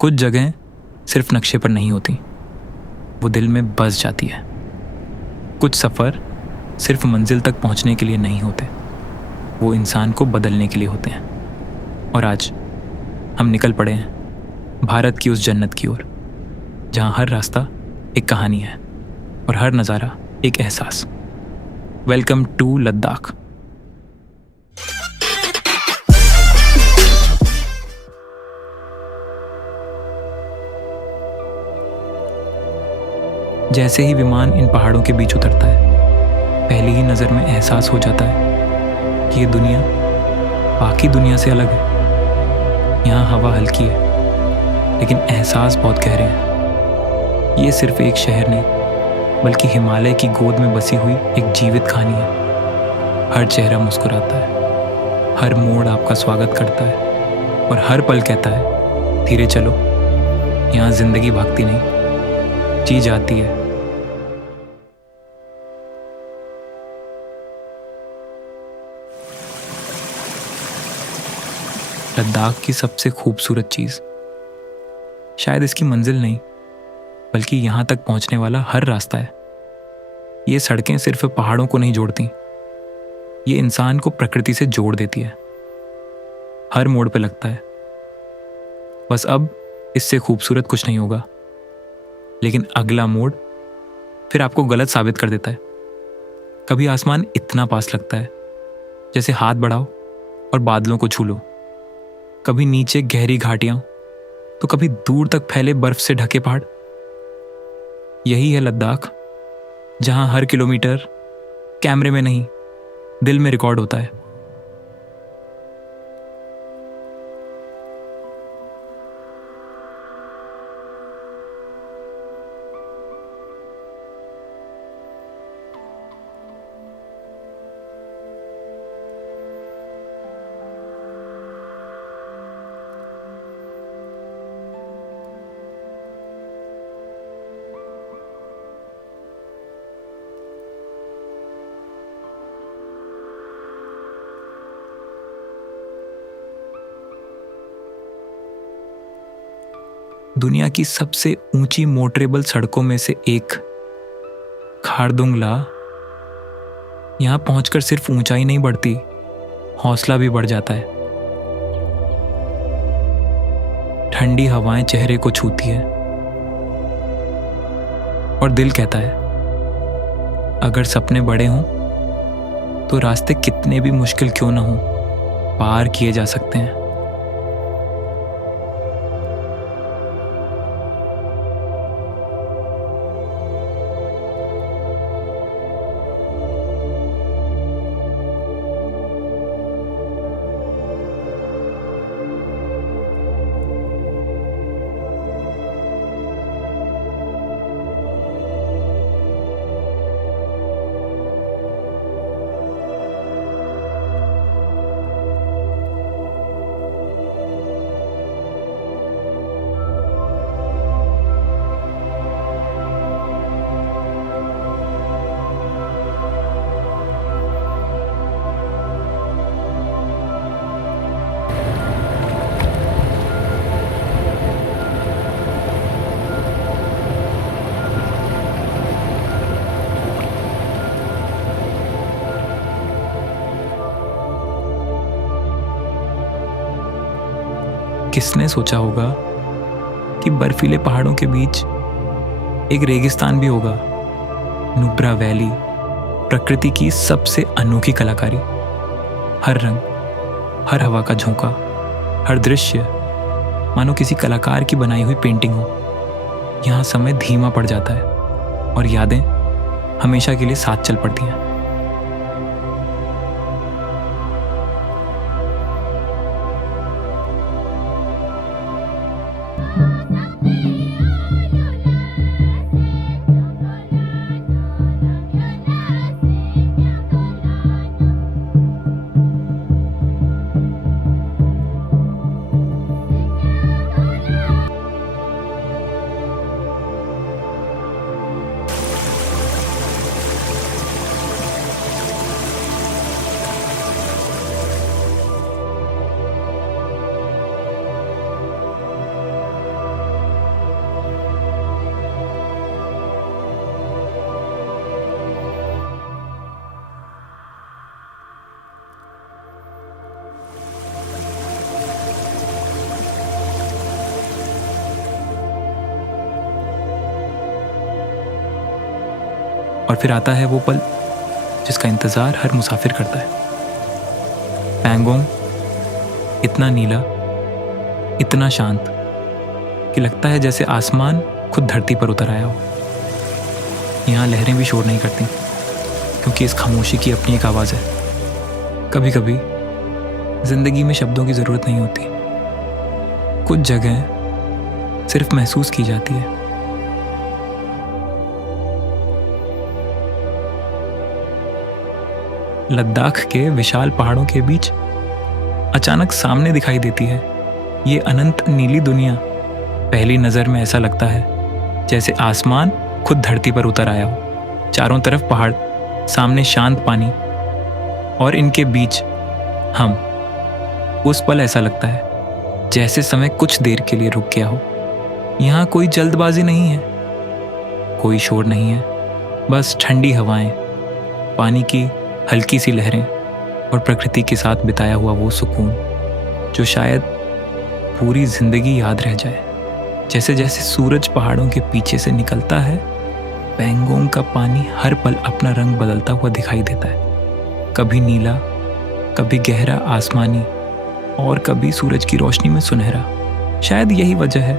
कुछ जगह सिर्फ नक्शे पर नहीं होती, वो दिल में बस जाती है। कुछ सफ़र सिर्फ मंजिल तक पहुंचने के लिए नहीं होते, वो इंसान को बदलने के लिए होते हैं। और आज हम निकल पड़े हैं भारत की उस जन्नत की ओर, जहां हर रास्ता एक कहानी है और हर नज़ारा एक एहसास। Welcome to Ladakh. जैसे ही विमान इन पहाड़ों के बीच उतरता है, पहली ही नज़र में एहसास हो जाता है कि ये दुनिया बाकी दुनिया से अलग है। यहाँ हवा हल्की है, लेकिन एहसास बहुत गहरे हैं। ये सिर्फ एक शहर नहीं, बल्कि हिमालय की गोद में बसी हुई एक जीवित कहानी है। हर चेहरा मुस्कुराता है, हर मोड़ आपका स्वागत करता है और हर पल कहता है, धीरे चलो, यहाँ जिंदगी भागती नहीं, जी जाती है। लद्दाख की सबसे खूबसूरत चीज़ शायद इसकी मंजिल नहीं, बल्कि यहाँ तक पहुँचने वाला हर रास्ता है। ये सड़कें सिर्फ पहाड़ों को नहीं जोड़ती, ये इंसान को प्रकृति से जोड़ देती है। हर मोड़ पे लगता है बस अब इससे खूबसूरत कुछ नहीं होगा, लेकिन अगला मोड़ फिर आपको गलत साबित कर देता है। कभी आसमान इतना पास लगता है जैसे हाथ बढ़ाओ और बादलों को छू लो, कभी नीचे गहरी घाटियां, तो कभी दूर तक फैले बर्फ से ढके पहाड़। यही है लद्दाख, जहां हर किलोमीटर कैमरे में नहीं, दिल में रिकॉर्ड होता है। दुनिया की सबसे ऊंची मोटरेबल सड़कों में से एक खारदुंगला, यहां पहुंचकर सिर्फ ऊंचाई नहीं बढ़ती, हौसला भी बढ़ जाता है। ठंडी हवाएं चेहरे को छूती है और दिल कहता है, अगर सपने बड़े हों तो रास्ते कितने भी मुश्किल क्यों ना हो, पार किए जा सकते हैं। किसने सोचा होगा कि बर्फीले पहाड़ों के बीच एक रेगिस्तान भी होगा। नुब्रा वैली, प्रकृति की सबसे अनोखी कलाकारी। हर रंग, हर हवा का झोंका, हर दृश्य मानो किसी कलाकार की बनाई हुई पेंटिंग हो। यहाँ समय धीमा पड़ जाता है और यादें हमेशा के लिए साथ चल पड़ती हैं। फिर आता है वो पल जिसका इंतज़ार हर मुसाफिर करता है। पैंगोंग इतना नीला, इतना शांत कि लगता है जैसे आसमान खुद धरती पर उतर आया हो। यहाँ लहरें भी शोर नहीं करती क्योंकि इस खामोशी की अपनी एक आवाज़ है। कभी कभी जिंदगी में शब्दों की ज़रूरत नहीं होती, कुछ जगह सिर्फ महसूस की जाती है। लद्दाख के विशाल पहाड़ों के बीच अचानक सामने दिखाई देती है ये अनंत नीली दुनिया। पहली नज़र में ऐसा लगता है जैसे आसमान खुद धरती पर उतर आया हो। चारों तरफ पहाड़, सामने शांत पानी और इनके बीच हम। उस पल ऐसा लगता है जैसे समय कुछ देर के लिए रुक गया हो। यहाँ कोई जल्दबाजी नहीं है, कोई शोर नहीं है, बस ठंडी हवाएं, पानी की हल्की सी लहरें और प्रकृति के साथ बिताया हुआ वो सुकून जो शायद पूरी जिंदगी याद रह जाए। जैसे जैसे सूरज पहाड़ों के पीछे से निकलता है, पैंगोंग का पानी हर पल अपना रंग बदलता हुआ दिखाई देता है। कभी नीला, कभी गहरा आसमानी और कभी सूरज की रोशनी में सुनहरा। शायद यही वजह है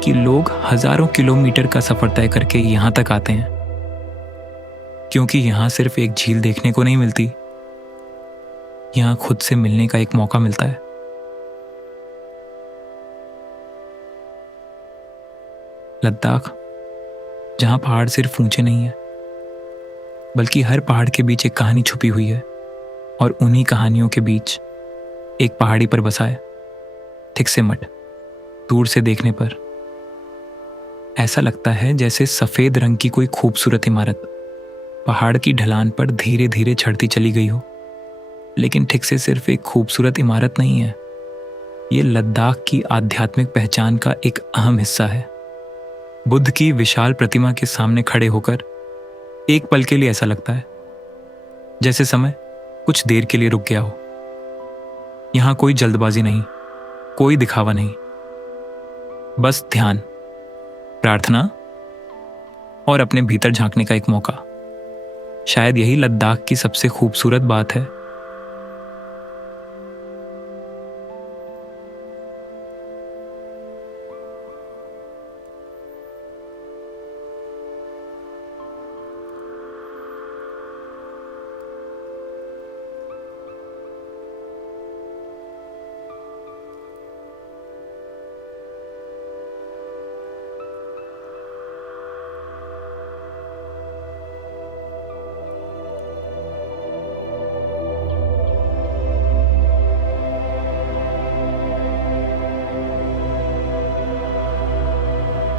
कि लोग हजारों किलोमीटर का सफर तय करके यहाँ तक आते हैं, क्योंकि यहाँ सिर्फ एक झील देखने को नहीं मिलती, यहाँ खुद से मिलने का एक मौका मिलता है। लद्दाख, जहाँ पहाड़ सिर्फ ऊंचे नहीं है, बल्कि हर पहाड़ के बीच एक कहानी छुपी हुई है, और उन्हीं कहानियों के बीच एक पहाड़ी पर बसा है थिक्से मठ। दूर से देखने पर ऐसा लगता है जैसे सफेद रंग की कोई खूबसूरत इमारत पहाड़ की ढलान पर धीरे धीरे चढ़ती चली गई हो। लेकिन थिक्से सिर्फ एक खूबसूरत इमारत नहीं है, ये लद्दाख की आध्यात्मिक पहचान का एक अहम हिस्सा है। बुद्ध की विशाल प्रतिमा के सामने खड़े होकर एक पल के लिए ऐसा लगता है जैसे समय कुछ देर के लिए रुक गया हो। यहाँ कोई जल्दबाजी नहीं, कोई दिखावा नहीं, बस ध्यान, प्रार्थना और अपने भीतर झांकने का एक मौका। शायद यही लद्दाख की सबसे खूबसूरत बात है।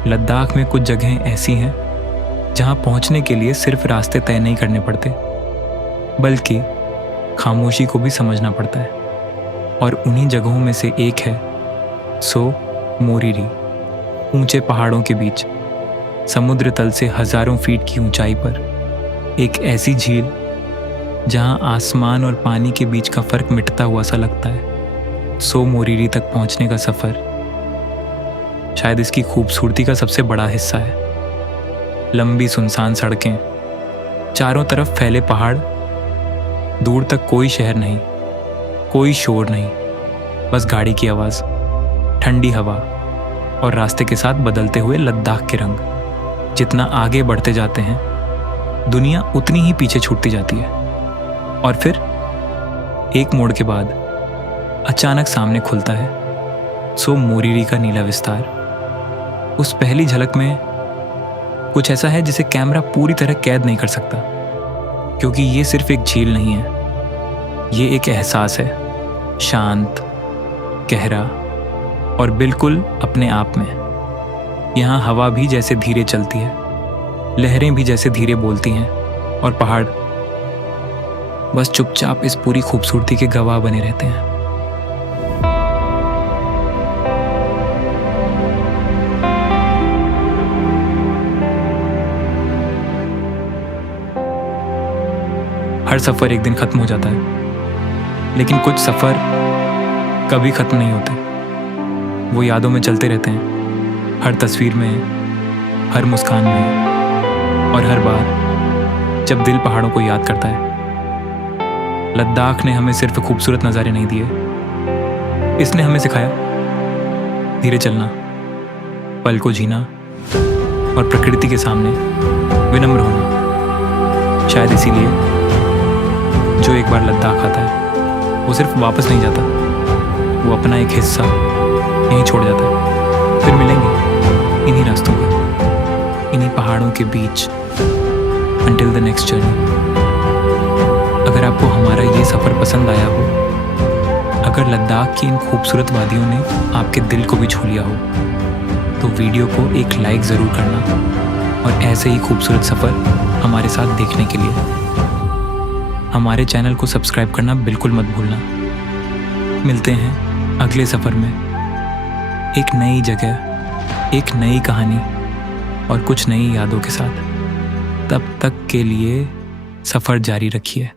लद्दाख में कुछ जगहें ऐसी हैं जहां पहुंचने के लिए सिर्फ रास्ते तय नहीं करने पड़ते, बल्कि खामोशी को भी समझना पड़ता है। और उन्हीं जगहों में से एक है सो मोरिरी। ऊंचे पहाड़ों के बीच, समुद्र तल से हजारों फीट की ऊंचाई पर एक ऐसी झील जहां आसमान और पानी के बीच का फर्क मिटता हुआ सा लगता है। सो मोरिरी तक पहुंचने का सफर शायद इसकी खूबसूरती का सबसे बड़ा हिस्सा है। लंबी सुनसान सड़कें, चारों तरफ फैले पहाड़, दूर तक कोई शहर नहीं, कोई शोर नहीं, बस गाड़ी की आवाज़, ठंडी हवा और रास्ते के साथ बदलते हुए लद्दाख के रंग। जितना आगे बढ़ते जाते हैं, दुनिया उतनी ही पीछे छूटती जाती है। और फिर एक मोड़ के बाद अचानक सामने खुलता है सो मोरिरी का नीला विस्तार। उस पहली झलक में कुछ ऐसा है जिसे कैमरा पूरी तरह कैद नहीं कर सकता, क्योंकि ये सिर्फ एक झील नहीं है, ये एक एहसास है, शांत, गहरा और बिल्कुल अपने आप में। यहाँ हवा भी जैसे धीरे चलती है, लहरें भी जैसे धीरे बोलती हैं, और पहाड़ बस चुपचाप इस पूरी खूबसूरती के गवाह बने रहते हैं। हर सफ़र एक दिन ख़त्म हो जाता है, लेकिन कुछ सफ़र कभी ख़त्म नहीं होते। वो यादों में चलते रहते हैं, हर तस्वीर में, हर मुस्कान में, और हर बार जब दिल पहाड़ों को याद करता है। लद्दाख ने हमें सिर्फ खूबसूरत नज़ारे नहीं दिए, इसने हमें सिखाया धीरे चलना, पल को जीना और प्रकृति के सामने विनम्र होना। शायद इसीलिए जो एक बार लद्दाख आता है वो सिर्फ वापस नहीं जाता, वो अपना एक हिस्सा यहीं छोड़ जाता है। फिर मिलेंगे इन्हीं रास्तों पर, इन्हीं पहाड़ों के बीच, until the next journey। अगर आपको हमारा ये सफ़र पसंद आया हो, अगर लद्दाख की इन खूबसूरत वादियों ने आपके दिल को भी छू लिया हो, तो वीडियो को एक लाइक ज़रूर करना और ऐसे ही खूबसूरत सफ़र हमारे साथ देखने के लिए हमारे चैनल को सब्सक्राइब करना बिल्कुल मत भूलना। मिलते हैं अगले सफ़र में, एक नई जगह, एक नई कहानी और कुछ नई यादों के साथ। तब तक के लिए सफ़र जारी रखिए।